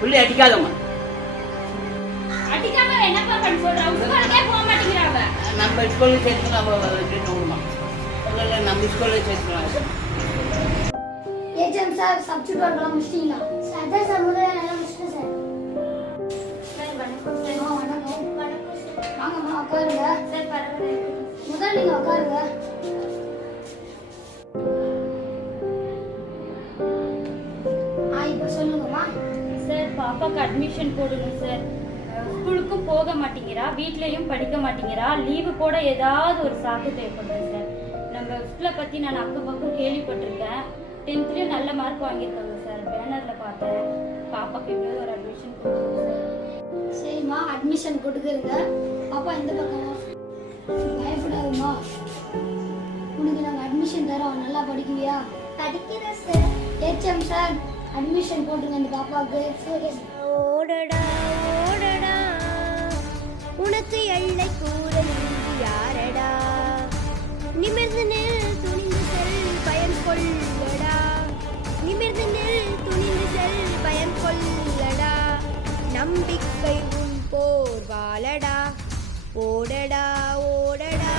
புள்ளி அடிக்காதம்மா. அடிக்காம என்னப்பா பண்ண சொல்றா? ஸ்கூலுக்கே போக மாட்டேங்கறாவ. நம்ம ஸ்கூல்ல சேர்த்துனா அவ விட்டுடுமா? இல்ல நம்ம ஸ்கூல்ல சேர்த்துறாங்க. ஏஜம் சார் சப்ஜெக்ட் வர்க்கல முடிச்சிட்டீங்களா? சதா சமுதாய நல்லா முடிச்சிட்டேன் சார். சார் வணக்கம் சார். வணக்கம். வணக்கம் சார். வாங்கம்மா உட்காருங்க. சார் பரவாயில்லை. முதல்ல நீங்க உட்காருங்க. இப்போ சொல்லுங்கம்மா. சார் பாப்பாக்கு அட்மிஷன் போடணும் சார். ஸ்கூலுக்கும் போக மாட்டேங்கிறா, வீட்லயும் படிக்க மாட்டேங்கிறா. லீவு கூட ஏதாவது ஒரு சாக்கு தேவைப்படுது சார். நம்ம ஸ்கூலை பத்தி நான் அக்கம் பக்கம் கேள்விப்பட்டிருக்கேன். 10th நல்ல மார்க் வாங்கியிருக்காங்க சார். பேனர்ல பார்த்தேன். பாப்பாக்கு எப்படியாவது ஒரு அட்மிஷன் போடணும் சார். சரிம்மா அட்மிஷன் கொடுக்குறீங்க. பாப்பா இந்த பக்கம் பயப்படாதும்மா. உனக்கு நாங்கள் அட்மிஷன் தரோம். நல்லா படிக்குவியா? படிக்கிறேன் சார். ஏச்சம் சார் அட்மிஷன் போட்டுங்க இந்த பாப்பாவுக்கு. ஓடடா ஓடடா உனக்கு எல்லை கூற யாரடா, நிமிர்ந்து நெல் துணிந்து செல் பயன் கொள்ளடா, நிமிர்ந்து நெல் துணிந்து செல் பயன் கொள்ளடா, நம்பிக்கை உன் போர் வாழடா, ஓடடா ஓடடா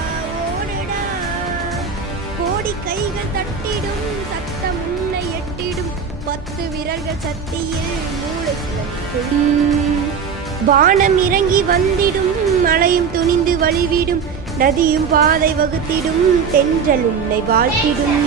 ஓடடா, கோடி கைகள் தட்டிடும் சத்தம் உன்னை எட்டிடும், 10 விரல்கள் சத்தியில் மூளை சுழலும், வானம் இறங்கி வந்திடும் மழையும் துணிந்து வழிவிடும், நதியும் பாதை வகுத்திடும் தென்றல் உன்னை வாழ்த்திடும்.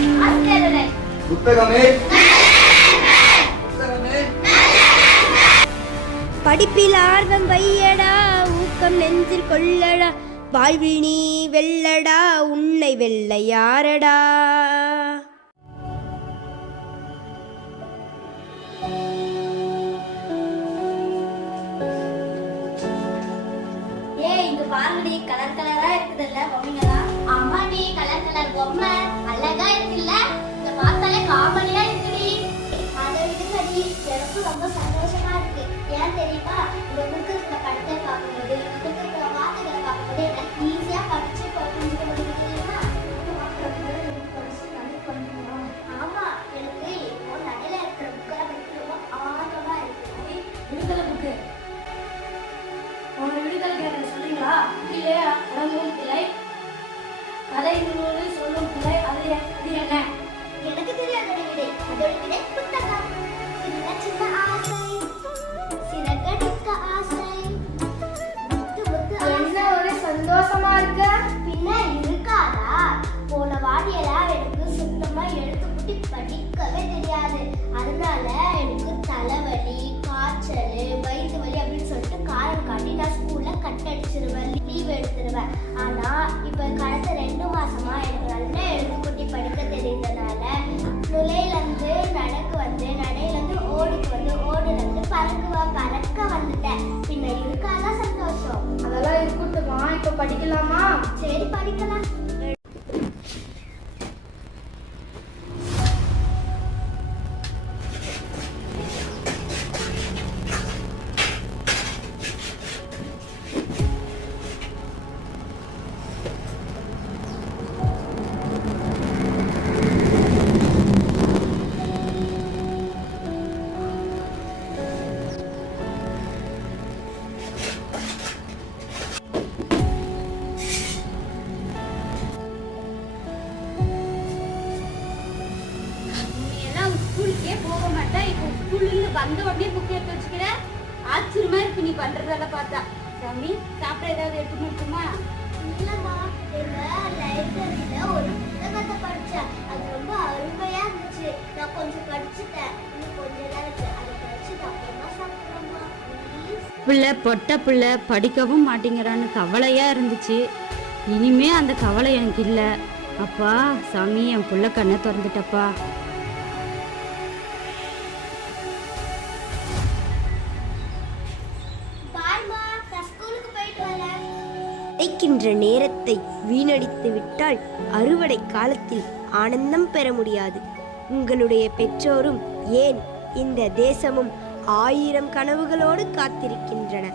படிப்பில் ஆர்வம் வையடா, ஊக்கம் நெஞ்சில் கொள்ளடா, வாழ்வில் நீ வெல்லடா, உன்னை வெல்ல யாரடா. பாருடி கலர் கலரா இருக்குதுல்ல பொம்மைங்களா? அம்மாடி கலர் கலர் பொம்மை அழகா இருக்குல்ல? இத பார்த்தாலே காமெடியா இருக்குடி. அதை விடுங்கடி, எனக்கு ரொம்ப சந்தோஷமா இருக்கு. ஏன் தெரியுமா? இந்த புக்கு இருக்கிற படத்தை பார்க்கும்போது, புக்கு இருக்கிற வார்த்தைகளை பார்க்கும்போது எனக்கு ஈஸியா படிச்சு புரிஞ்சுக்க முடியுது தெரியுமா? ஆமா, எனக்கு இப்போ நடையில இருக்கிற புக்கெல்லாம் படிக்க ரொம்ப ஆர்வமா இருக்கு. விடுதலை புக்கு உங்களை விடுதலை கேட்க சொல்றீங்களா? இல்லையே அடங்கும் பிள்ளை, கதை நூறு சொல்லும் பிள்ளை, அது என்ன? எனக்கு தெரியாத விடை. அதோட விடை புத்தகம். சின்ன சின்ன ஆசை, சிறகடிக்க ஆசை, என்ன ஒரு சந்தோஷமா இருக்க. பின்ன இருக்காதா? போன வாடியெல்லாம் எனக்கு சுத்தமா எழுத்துக்கூட்டி படிக்கவே தெரியாது. அதனால எனக்கு தலைவலி, காய்ச்சல், வயிற்று வலி அப்படின்னு சொல்லிட்டு காரணம் காட்டி நான் ஸ்கூல்ல கட் அடிச்சிருவேன், லீவ் எடுத்துருவேன். ஆனா இப்ப கடந்த 2 மாசமா எனக்கு நல்லா எழுத்துக்கூட்டி படிக்க தெரியுறதுனால நுழையிலிருந்து நடக்கு வந்து, நடையிலிருந்து ஓடுக்கு வந்து, ஓடுலேருந்து பறக்க வந்துட்டேன். பின்ன இருக்காதா சந்தோஷம்? அதெல்லாம் இருக்கட்டுமா, இப்ப படிக்கலாமா? சரி படிக்கலாம். வந்த உடனே புக் எடுத்து வச்சுக்கிற. ஆச்சரியமா இருக்கு நீ பண்றதெல்லாம் பார்த்தா. சாமி சாப்பிட ஏதாவது எடுத்துன்னு இருக்குமா? இல்லம்மா, எங்க லைப்ரரியில ஒரு புத்தகத்தை படிச்சேன். அது ரொம்ப அருமையா இருந்துச்சு. நான் கொஞ்சம் படிச்சுட்டேன். இன்னும் கொஞ்சம் தான் இருக்கு. அதை படிச்சுட்டு அப்புறமா சாப்பிடுறோமா? பிள்ளை பொட்ட பிள்ளை படிக்கவும் மாட்டேங்கிறான்னு கவலையாக இருந்துச்சு. இனிமே அந்த கவலை எனக்கு இல்லை. அப்பா சாமி, என் புள்ள கண்ணை திறந்துட்டப்பா. கிடைக்கின்ற நேரத்தை வீணடித்து விட்டால் அறுவடை காலத்தில் ஆனந்தம் பெற முடியாது. உங்களுடைய பெற்றோரும் ஏன் இந்த தேசமும் 1000 கனவுகளோடு காத்திருக்கின்றன.